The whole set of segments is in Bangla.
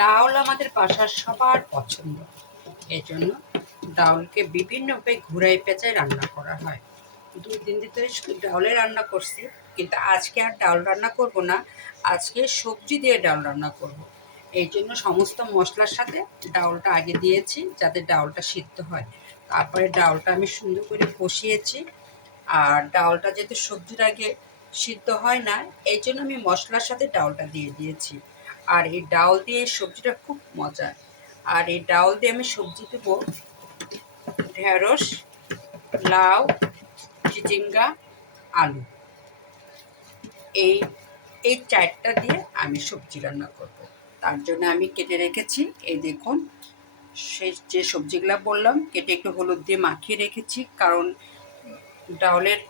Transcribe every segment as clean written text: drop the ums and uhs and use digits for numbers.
ডাউল আমাদের বাসার সবার পছন্দ। এই জন্য ডাউলকে বিভিন্নভাবে ঘুরাই পেঁচায় রান্না করা হয়। 2-3 দিন ধরে শুধু ডাউলে রান্না করছি, কিন্তু আজকে আর ডাউল রান্না করব না, আজকে সবজি দিয়ে ডাউল রান্না করব। এই জন্য সমস্ত মশলার সাথে ডাউলটা আগে দিয়েছি যাতে ডাউলটা সিদ্ধ হয়। তারপরে ডাউলটা আমি সুন্দর করে কষিয়েছি। আর ডাউলটা যেহেতু সবজির আগে সিদ্ধ হয় না, এই জন্য আমি মশলার সাথে ডাউলটা দিয়ে দিয়েছি। আর এই ডাউল দিয়ে সবজিটা খুব মজার। আর এই ডাউল দিয়ে আমি সবজি দেবো ঢেঁড়স, লাউ, চিচিঙ্গা, আলু। এই এই চারটা দিয়ে আমি সবজি রান্না করব। তার জন্য আমি কেটে রেখেছি, এই দেখুন সেই যে সবজিগুলো বললাম কেটে একটু হলুদ দিয়ে মাখিয়ে রেখেছি, কারণ ডাউলের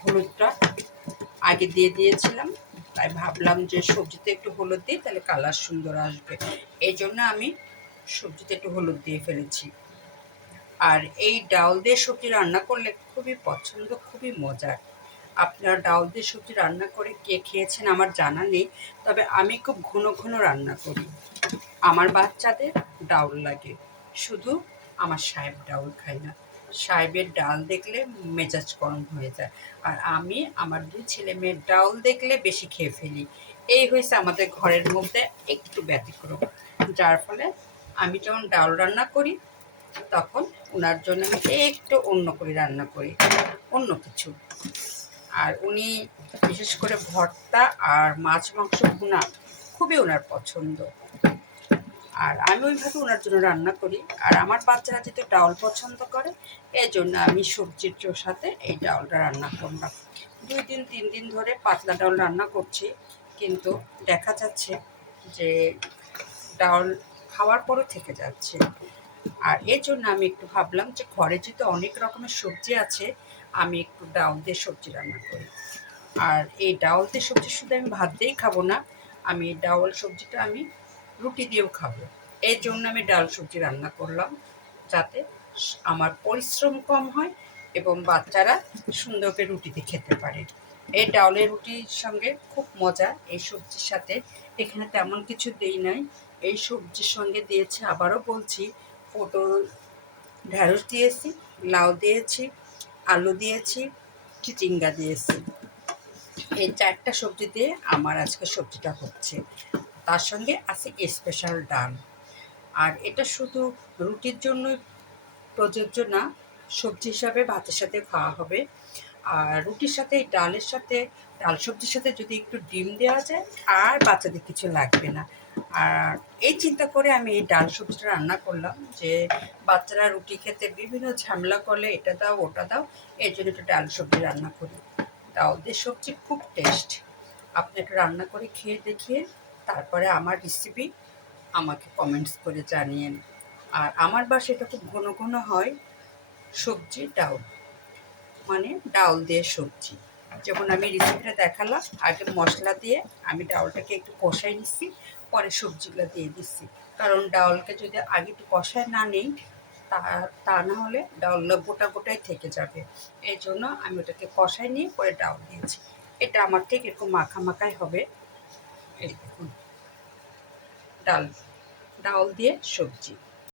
হলুদটা আগে দিয়ে দিয়েছিলাম, তাই ভাবলাম যে সবজিতে একটু হলুদ দিই তাহলে কালার সুন্দর আসবে। এই জন্য আমি সবজিতে একটু হলুদ দিয়ে ফেলেছি। আর এই ডাউল দিয়ে সবজি রান্না করলে খুবই পছন্দ, খুবই মজার। আপনারা ডাউল দিয়ে সবজি রান্না করে কে খেয়েছেন আমার জানা নেই, তবে আমি খুব ঘন ঘন রান্না করি। আমার বাচ্চাদের ডাউল লাগে, শুধু আমার সাহেব ডাউল খায় না। সাহেবের ডাল দেখলে মেজাজ গরম হয়ে যায়, আর আমি আমার 2 ছেলে মেয়ের ডাউল দেখলে বেশি খেয়ে ফেলি। এই হয়েছে আমাদের ঘরের মধ্যে একটু ব্যতিক্রম, যার ফলে আমি যখন ডাউল রান্না করি তখন ওনার জন্য আমি একটু অন্য করে রান্না করি, অন্য কিছু। আর উনি বিশেষ করে ভর্তা আর মাছ মাংস ভুনা খুবই ওনার পছন্দ। আর আমি ওইভাবে ওনার জন্য রান্না করি। আর আমার বাচ্চারা যেহেতু ডাউল পছন্দ করে, এই জন্য আমি সবজির সাথে এই ডাউলটা রান্না করলাম। 2-3 দিন ধরে পাতলা ডাউল রান্না করছি, কিন্তু দেখা যাচ্ছে যে ডাউল খাওয়ার পরও থেকে যাচ্ছে। আর এর জন্য আমি একটু ভাবলাম যে ঘরে যেহেতু অনেক রকমের সবজি আছে, আমি একটু ডাউল দিয়ে সবজি রান্না করি। আর এই ডাউল দিয়ে সবজি শুধু আমি ভাত দিয়েই খাবো না, আমি ডাউল সবজিটা আমি রুটি দিয়েও খাবো। এই জন্য আমি ডাল সবজি রান্না করলাম, যাতে আমার পরিশ্রম কম হয় এবং বাচ্চারা সুন্দর করে রুটিতে খেতে পারে। এই ডাউলের রুটির সঙ্গে খুব মজা এই সবজির সাথে। এখানে তেমন কিছু দেই নাই, এই সবজির সঙ্গে দিয়েছি, আবারও বলছি, পটল, ঢেঁড়স দিয়েছি, লাউ দিয়েছি, আলু দিয়েছি, চিচিঙ্গা দিয়েছি। এই 4টা সবজি দিয়ে আমার আজকে সবজিটা হচ্ছে। তার সঙ্গে আছে স্পেশাল ডাল। আর এটা শুধু রুটির জন্যই প্রযোজ্য না, সবজি হিসাবে ভাতের সাথে খাওয়া হবে। আর রুটির সাথে এই ডালের সাথে, ডাল সবজির সাথে যদি একটু ডিম দেওয়া যায়, আর বাচ্চাদের কিছু লাগবে না। আর এই চিন্তা করে আমি এই ডাল সবজিটা রান্না করলাম, যে বাচ্চারা রুটি খেতে বিভিন্ন ঝামেলা করলে এটা দাও ওটা দাও, এই জন্য একটু ডাল সবজি রান্না করি। ডাল দিয়ে সবজি খুব টেস্ট। আপনি একটু রান্না করে খেয়ে দেখিয়ে তারপরে আমার রেসিপি আমাকে কমেন্টস করে জানিয়েন। আর আমার বাসায় এটা খুব ঘন ঘন হয়, সবজি ডাউল, মানে ডাউল দিয়ে সবজি। যেমন আমি রেসিপিটা দেখালাম, আগে মশলা দিয়ে আমি ডাউলটাকে একটু কষাই নিচ্ছি, পরে সবজিগুলো দিয়ে দিচ্ছি। কারণ ডাউলকে যদি আগে একটু কষায় না নিই, তা তা না হলে ডাউলটা গোটা গোটাই থেকে যাবে। এই জন্য আমি ওটাকে কষাই নিয়ে পরে ডাউল দিয়েছি। এটা আমার ঠিক একটু মাখা মাখাই হবে। এই দেখুন, ডাল ডাউল দিয়ে সবজি।